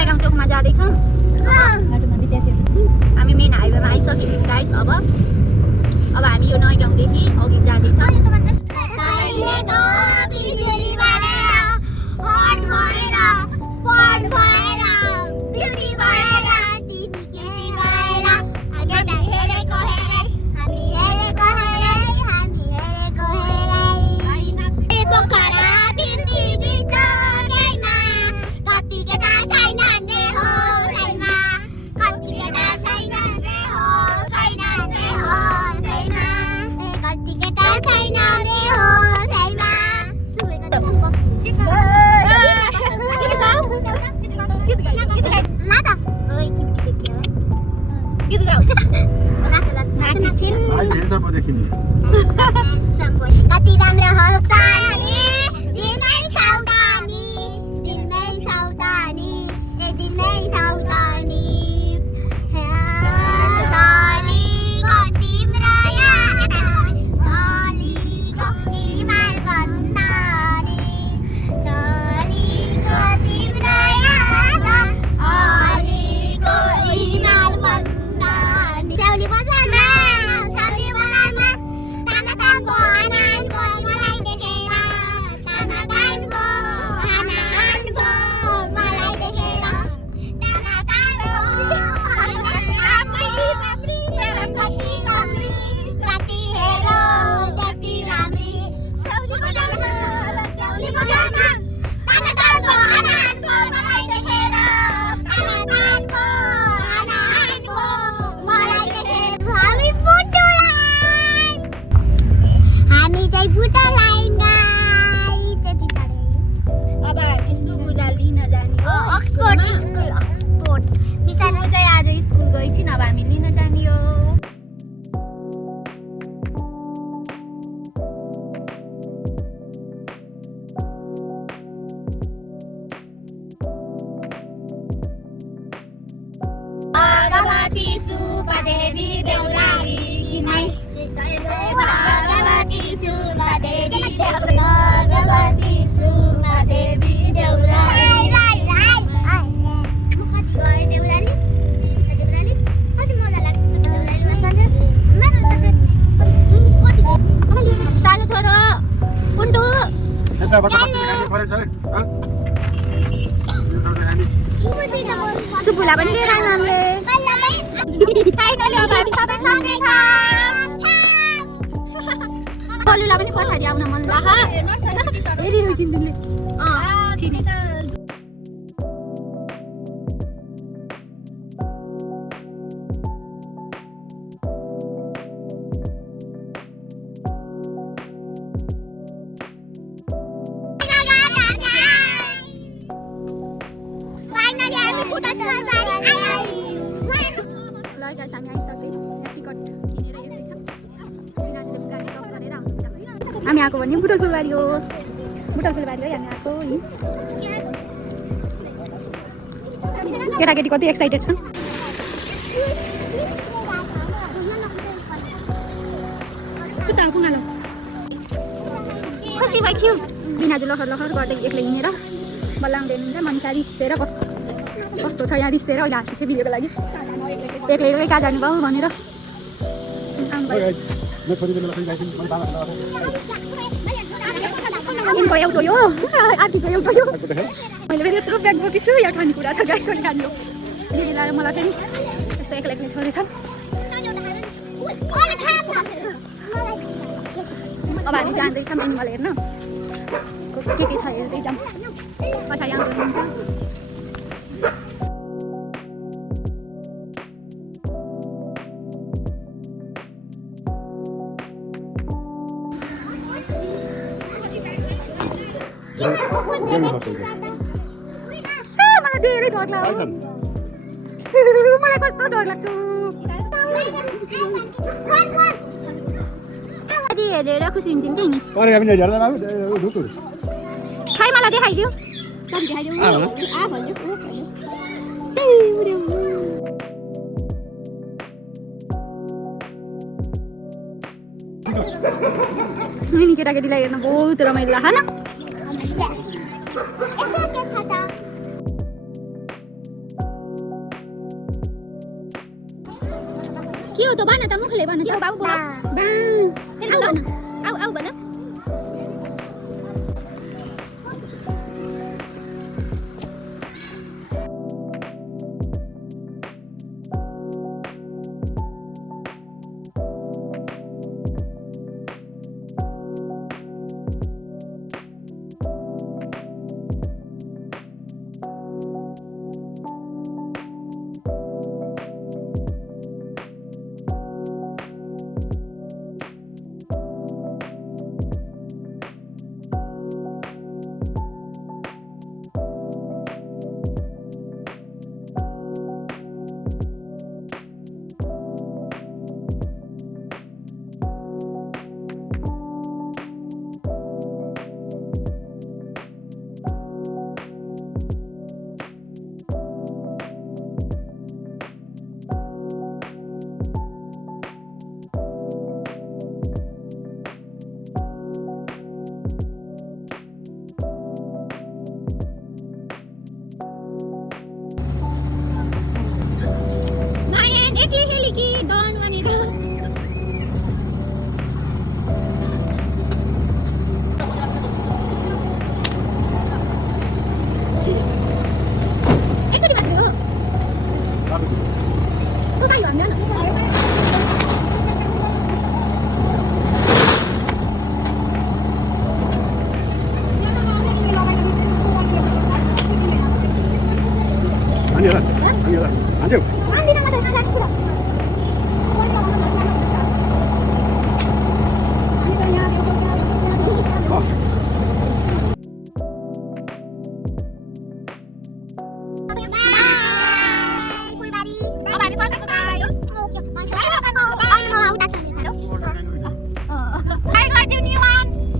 नयाँ चोकमा जाँदैछौँ हामी मेन हाइवेमा आइसक्यौँ गाइस अब हामी यो नयाँ गाउँदेखि अघि जाँदैछौँ कति राम्रो हो पानी दिलमै साउदानी दिलमै साउदानी ए दिलमै साउदानी चलीको तिम्रो याद चलीको हिमाल बन्दानी चलीको तिम्रो याद अलीको हिमाल बन्दानी चौली बजारमा सुपुला पनि लिएर आउनु हामीले फाइनली अब हामी सबै सँगै छौँ पल्लुलाई पनि पछाडि आउन मन लाग्छ हेरिरहेछन् तिमीले ठिक हामी आएको भने बुटल फुलबारी हो हामी आएको केटाकेटी कति एक्साइटेड छन् खुसी भयो बिनाजु लखर गर्दै एक्लै हिँडेर बल्ल आउँदै हुनुहुन्छ मनिषा रिसेर कस्तो छ यहाँ रिसेर अहिले हाँसिन्छ भिडियोको लागि एक्लै कहाँ जानुभयो भनेर यिनको एउटा यो आर्थिको एउटा यो मैले फेरि यत्रो ब्याग बोकेको छु यहाँ खानेकुरा छ गाई सोनी खाने हो दिदी लाएर मलाई फेरि यस्तो एक्लै छोडेछन् अब हामी जाँदैछौँ एनिमल हेर्न के छ हेर्दै जाऊँ पछाडि आउँदै हुनुहुन्छ मलाई धेरै डर लाग्छ मलाई कस्तो डर लाग्छ हेरेर खुसी हुन्छन् कि नि खाइ मलाई देखाइदियो केटाकेटीलाई हेर्न बहुत रमाइलो लाग्छ के हो त भन त मुखले भन के हो बाबु बोल बा फेरि आउ भन आउ आउ भन नयन एक्लै खेली कि डराउनु भनेर एकचोटि भन्नु हो तपाईँ भन्नु न 아니야. 아니야. 안 돼.